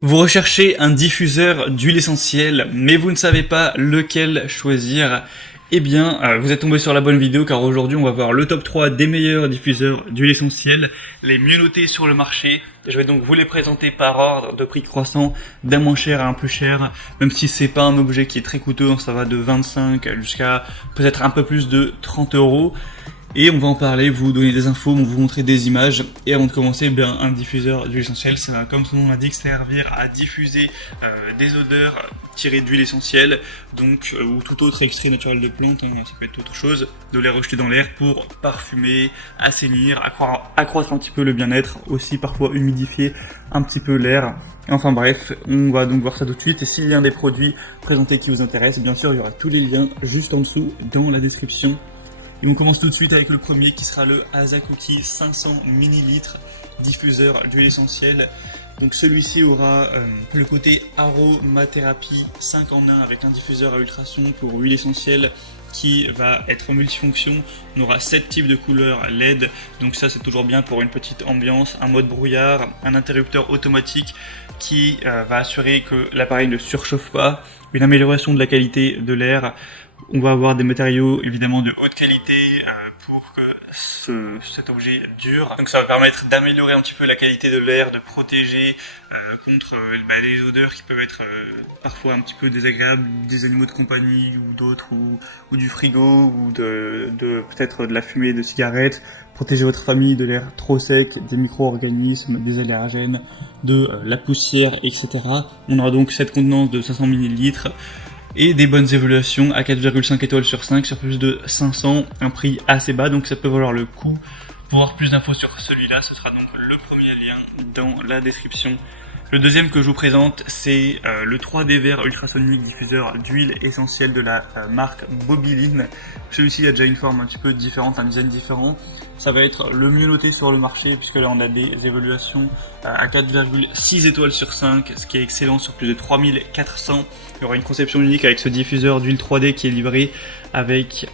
Vous recherchez un diffuseur d'huile essentielle, mais vous ne savez pas lequel choisir. Eh bien, vous êtes tombé sur la bonne vidéo car aujourd'hui on va voir le top 3 des meilleurs diffuseurs d'huile essentielle, les mieux notés sur le marché. Je vais donc vous les présenter par ordre de prix croissant, d'un moins cher à un plus cher, même si c'est pas un objet qui est très coûteux, ça va de 25 jusqu'à peut-être un peu plus de 30 euros. Et on va en parler, vous donner des infos, vous montrer des images. Et avant de commencer, un diffuseur d'huile essentielle, ça va, comme son nom l'indique, servir à diffuser des odeurs tirées d'huile essentielle, donc ou tout autre extrait naturel de plante, ça peut être autre chose, de les rejeter dans l'air pour parfumer, assainir, accroître un petit peu le bien-être, aussi parfois humidifier un petit peu l'air. Enfin bref, on va donc voir ça tout de suite. Et s'il y a un des produits présentés qui vous intéresse, bien sûr, il y aura tous les liens juste en dessous dans la description. Et on commence tout de suite avec le premier qui sera le Asakuki 500 ml diffuseur d'huile essentielle. Donc celui-ci aura le côté aromathérapie 5 en 1 avec un diffuseur à ultrasons pour huile essentielle qui va être multifonction. On aura 7 types de couleurs LED, donc ça c'est toujours bien pour une petite ambiance, un mode brouillard, un interrupteur automatique qui va assurer que l'appareil ne surchauffe pas, une amélioration de la qualité de l'air. On va avoir des matériaux évidemment de haute qualité pour que cet objet dure. Donc ça va permettre d'améliorer un petit peu la qualité de l'air, de protéger contre les odeurs qui peuvent être parfois un petit peu désagréables, des animaux de compagnie ou d'autres, ou du frigo, ou de peut-être de la fumée de cigarettes. Protéger votre famille de l'air trop sec, des micro-organismes, des allergènes, de la poussière, etc. On aura donc cette contenance de 500 ml. Et des bonnes évaluations à 4,5 étoiles sur 5 sur plus de 500, un prix assez bas, donc ça peut valoir le coup. Pour avoir plus d'infos sur celui-là, ce sera donc le premier lien dans la description. Le deuxième que je vous présente, c'est le 3D vert ultrasonique diffuseur d'huile essentielle de la marque Bobiline. Celui-ci a déjà une forme un petit peu différente, un design différent. Ça va être le mieux noté sur le marché puisque là on a des évaluations à 4,6 étoiles sur 5, ce qui est excellent sur plus de 3400. Il y aura une conception unique avec ce diffuseur d'huile 3D qui est livré avec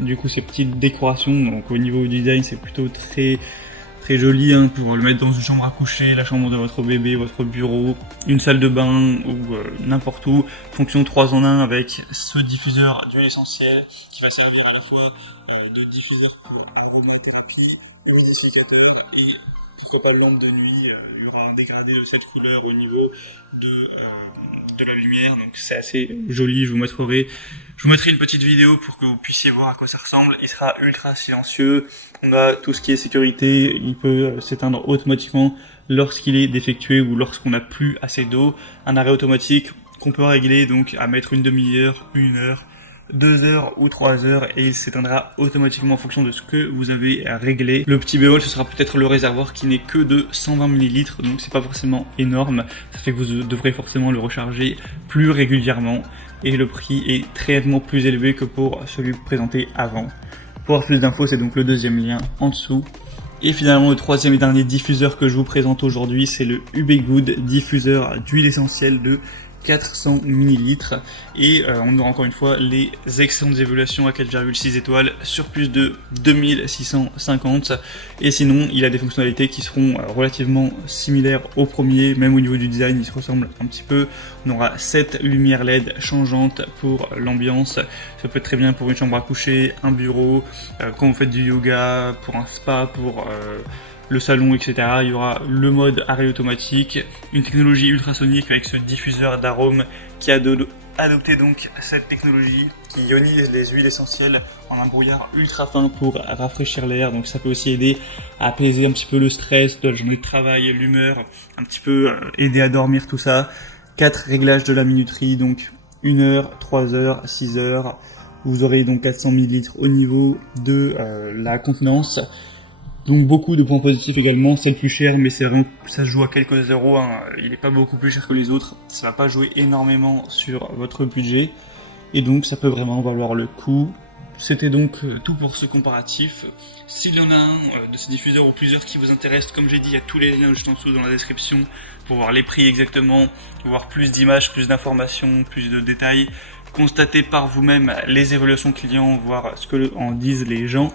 du coup ces petites décorations. Donc au niveau du design c'est plutôt très joli pour le mettre dans une chambre à coucher, la chambre de votre bébé, votre bureau, une salle de bain ou n'importe où. Fonction 3 en 1 avec ce diffuseur d'huile essentielle qui va servir à la fois de diffuseur pour aromathérapie, humidificateur et pourquoi pas lampe de nuit. Il y aura un dégradé de cette couleur au niveau de la lumière, donc c'est assez joli. Je vous mettrai une petite vidéo pour que vous puissiez voir à quoi ça ressemble. Il sera ultra silencieux, on a tout ce qui est sécurité, il peut s'éteindre automatiquement lorsqu'il est défectueux ou lorsqu'on n'a plus assez d'eau. Un arrêt automatique qu'on peut régler donc à mettre une demi-heure, 1 heure, 2 heures ou 3 heures et il s'éteindra automatiquement en fonction de ce que vous avez réglé. Le petit bémol, ce sera peut-être le réservoir qui n'est que de 120 ml, donc c'est pas forcément énorme. Ça fait que vous devrez forcément le recharger plus régulièrement et le prix est très nettement plus élevé que pour celui présenté avant. Pour avoir plus d'infos, c'est donc le deuxième lien en dessous. Et finalement, le troisième et dernier diffuseur que je vous présente aujourd'hui, c'est le Ubegood diffuseur d'huile essentielle de 400 ml et on aura encore une fois les excellentes évaluations à 4,6 étoiles sur plus de 2650 et sinon il a des fonctionnalités qui seront relativement similaires au premier, même au niveau du design il se ressemble un petit peu. On aura 7 lumières LED changeantes pour l'ambiance, ça peut être très bien pour une chambre à coucher, un bureau, quand vous faites du yoga, pour un spa, pour le salon, etc. Il y aura le mode arrêt automatique, une technologie ultrasonique avec ce diffuseur d'arômes qui a adopté donc cette technologie qui ionise les huiles essentielles en un brouillard ultra fin pour rafraîchir l'air. Donc ça peut aussi aider à apaiser un petit peu le stress de la journée de travail, l'humeur, un petit peu aider à dormir, tout ça. 4 réglages de la minuterie, donc 1 heure, 3 heures, 6 heures. Vous aurez donc 400 ml au niveau de la contenance. Donc beaucoup de points positifs également, c'est le plus cher mais c'est vraiment, ça se joue à quelques euros, il n'est pas beaucoup plus cher que les autres, ça va pas jouer énormément sur votre budget et donc ça peut vraiment valoir le coup. C'était donc tout pour ce comparatif. S'il y en a un de ces diffuseurs ou plusieurs qui vous intéressent, comme j'ai dit, il y a tous les liens juste en dessous dans la description pour voir les prix exactement, voir plus d'images, plus d'informations, plus de détails, constater par vous-même les évaluations clients, voir ce que en disent les gens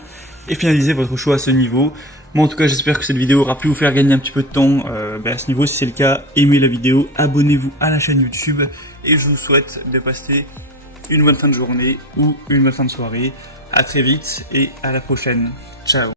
et finaliser votre choix à ce niveau. Moi en tout cas j'espère que cette vidéo aura pu vous faire gagner un petit peu de temps à ce niveau. Si c'est le cas, aimez la vidéo, abonnez-vous à la chaîne YouTube et je vous souhaite de passer une bonne fin de journée ou une bonne fin de soirée. À très vite et à la prochaine. Ciao.